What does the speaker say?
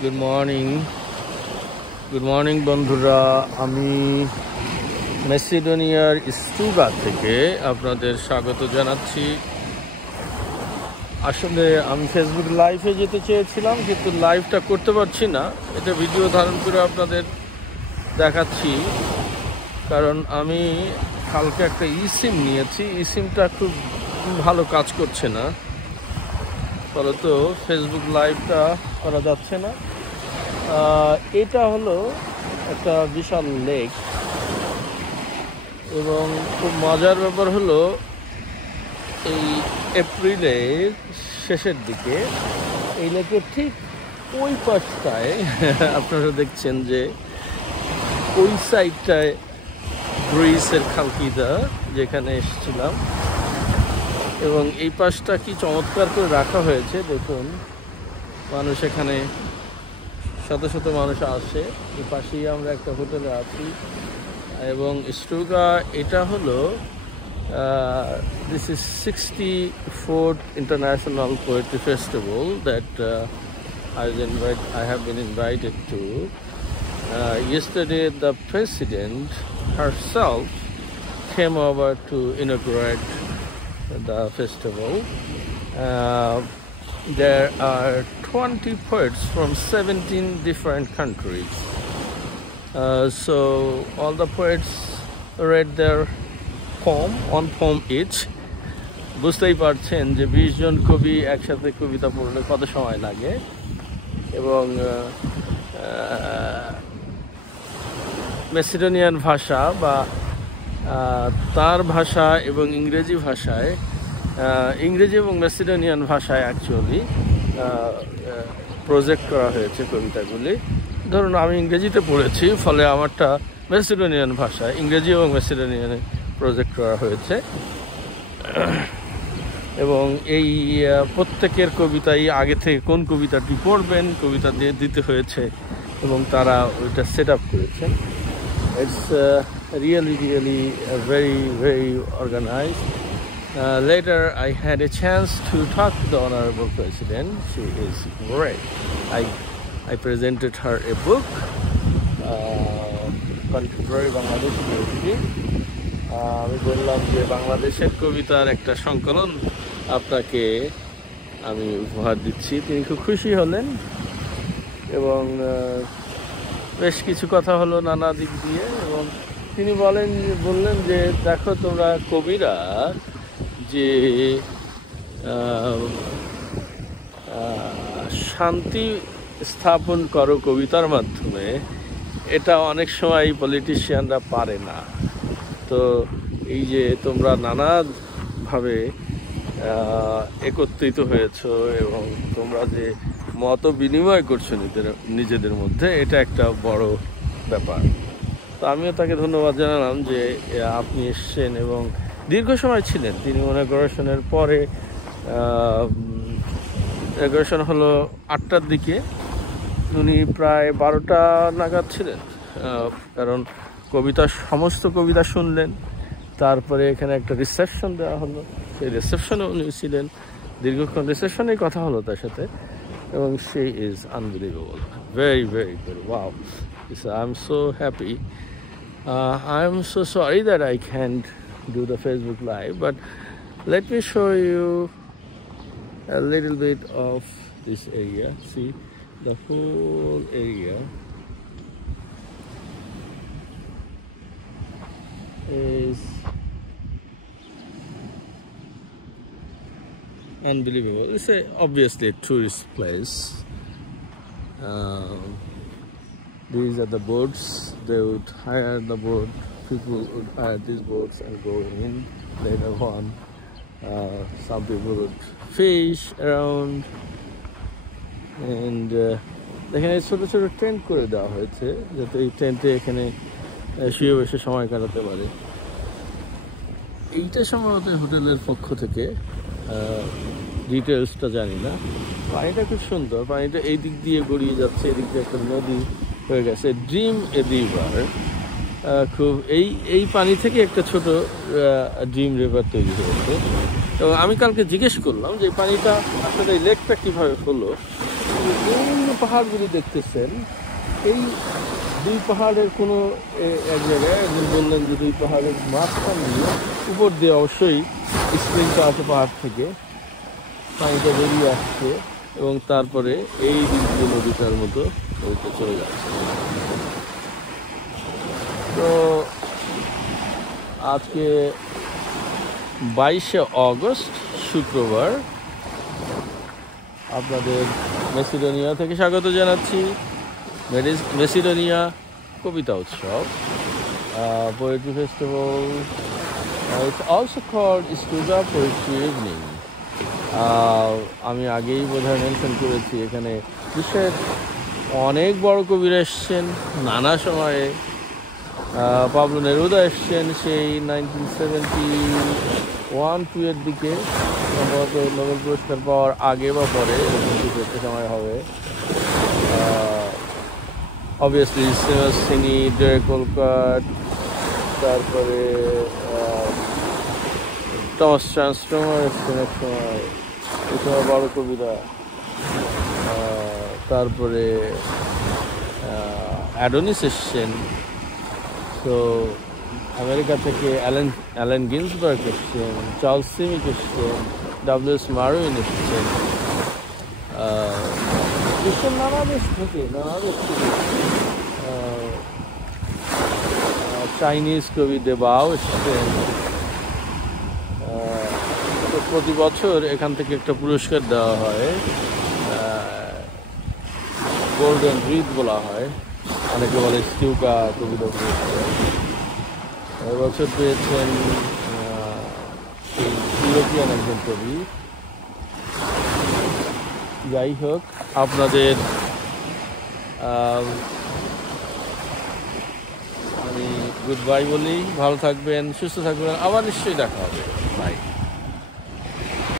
Good morning বন্ধুরা। আমি মেসিডোনিয়ার স্টুগা থেকে আপনাদের স্বাগত জানাচ্ছি। আসলে আমি ফেসবুক লাইভে যেতে চেয়েছিলাম, কিন্তু লাইভটা করতে পারছি না। এটা ভিডিও ধারণ করে আপনাদের দেখাচ্ছি, কারণ আমি কালকে একটা সিম নিয়েছি। সিমটা খুব ভালো কাজ করছে না, ফলত ফেসবুক লাইভটা করা যাচ্ছে না। এটা হলো একটা বিশাল লেক, এবং খুব মজার ব্যাপার হলো এই এপ্রিলের শেষের দিকে এই লেকের ঠিক ওই পাশটায় আপনারা দেখছেন যে ওই সাইডটায় গ্রিসের খালকিটা যেখানে এসেছিলাম, এবং এই পাশটা কি চমৎকার করে রাখা হয়েছে। দেখুন, মানুষ এখানে শত শত মানুষ আসে। এই পাশেই আমরা একটা হোটেলে আছি, এবং স্টুগা এটা হলো this is 64th International Poetry Festival that I have been invited to. Yesterday the president herself came over to inaugurate the festival. There are 20 poets from 17 different countries. So all the poets read their poem, one poem each. বুঝতেই পারছেন যে 20 জন কবি একসাথে কবিতা পড়লে কত সময় লাগে, এবং মেসিডোনিয়ান ভাষা বা তার ভাষা এবং ইংরেজি ভাষায়, ইংরেজি এবং মেসিডোনিয়ান ভাষায় অ্যাকচুয়ালি প্রজেক্ট করা হয়েছে কবিতাগুলি। ধরুন আমি ইংরেজিতে পড়েছি, ফলে আমারটা মেসিডোনিয়ান ভাষায়, ইংরেজি এবং মেসিডোনিয়ানে প্রজেক্ট করা হয়েছে। এবং এই প্রত্যেকের কবিতাই আগে থেকে কোন কবিতাটি পড়বেন কবিতা দিয়ে দিতে হয়েছে, এবং তারা ওইটা সেট আপ করেছেন। It's really very organized. Later I had a chance to talk to the Honorable President. She is great. I presented her a book, Contemporary Bangladeshi Poetry. আমি বললাম যে বাংলাদেশের কবিতার একটা সংকলন আপনাকে আমি উপহার দিচ্ছি। তিনি খুব খুশি হলেন, এবং বেশ কিছু কথা হলো নানা দিক দিয়ে, এবং তিনি বললেন যে দেখো তোমরা কবিরা যে শান্তি স্থাপন করো কবিতার মাধ্যমে, এটা অনেক সময় পলিটিশিয়ানরা পারে না। তো এই যে তোমরা নানাভাবে একত্রিত হয়েছো, এবং তোমরা যে মত বিনিময় করছো নিজেদের মধ্যে, এটা একটা বড় ব্যাপার। তো আমিও তাকে ধন্যবাদ জানালাম যে আপনি এসছেন এবং দীর্ঘ সময় ছিলেন। তিনি ইনঅগ্রেশনের পরে, ইনঅগ্রেশন হলো 8টার দিকে, উনি প্রায় 12টা নাগাদ ছিলেন, কারণ সমস্ত কবিতা শুনলেন। তারপরে এখানে একটা রিসেপশন দেওয়া হলো, সেই রিসেপশনে উনি ছিলেন, দীর্ঘক্ষণ রিসেপশনেই কথা হলো তার সাথে, এবং she is unbelievable, very good. Wow, I'm so happy. I'm so sorry that I can't do the Facebook live, but let me show you a little bit of this area. See the whole area is unbelievable. It's obviously a tourist place. These are the boats. They would hire the boat. People would hire these boats and go in. Later on, some people would fish around, and এখানে ছোট ছোট tent করে দেওয়া হয়েছে, যাতে এই টেন্টে এখানে শুয়ে বসে সময় কাটাতে পারে। এইটা সম্ভবত হোটেলের পক্ষ থেকে, ডিটেলসটা জানি না। পানিটা খুব সুন্দর, পানিটা এই দিক দিয়ে গড়িয়ে যাচ্ছে, এদিক দিয়ে একটা নদী হয়ে গেছে, ড্রিম এ রিভার। খুব এই পানি থেকে একটা ছোট ড্রিম রিভার তৈরি হয়েছে। তো আমি কালকে জিজ্ঞেস করলাম যে পানিটা আসলে এই লেকটা কীভাবে হলো, এই যে পাহাড়গুলি দেখতেছেন, এই দুই পাহাড়ের কোনো এক জায়গায় একজন বললেন যে দুই পাহাড়ের মাঝখান দিয়ে উপর দিয়ে অবশ্যই স্প্রিংটা আছে পাহাড় থেকে, পানিটা বেরিয়ে আসছে এবং তারপরে এই দিক দিয়ে নদীটার মতো নদীতে চলে যাচ্ছে। তো আজকে 22শে অগস্ট শুক্রবার, আপনাদের মেসিডোনিয়া থেকে স্বাগত জানাচ্ছি। মেসিডোনিয়া কবিতা উৎসব, poetry festival, it's also called Struga poetry evening. আমি আগেই বোধহয় মেনশন করেছি, এখানে বিশ্বের অনেক বড় কবিরা এসছেন নানা সময়ে। পাবলো নেরুদা এসছেন সেই 1971-2 এর দিকে, সম্ভবত নোবেল পুরস্কার পাওয়ার আগে বা পরে, এরকম কিছু একটা সময় হবে। অবভিয়াসলি সিনি, ডেরেক ওলকট, তারপরে টমাস ট্রান্সফর্মার এসছেন এক সময়, এই সময় বড় কবিরা। তারপরে অ্যাডোনিস এসছেন। তো আমেরিকা থেকে অ্যালেন গিন্সবার্গ এসছেন, চার্লস সিমিক এসছেন, ডাব্লিউ.এস. মারউইন এসছেন। বিশ্বের নানা দেশ থেকে চাইনিজ কবি দেবাও এসছেন। তো প্রতি বছর এখান থেকে একটা পুরস্কার দেওয়া হয়, গোল্ডেন রিড বলা হয়, অনেকে বলে স্টিউকা কবিতা পুরস্কার। এবছর পেয়েছেন ইউরোপিয়ান একজন কবি। যাই হোক, আপনাদের আমি গুড বাই বলি। ভালো থাকবেন, সুস্থ থাকবেন, আবার নিশ্চয়ই দেখা হবে। বাই।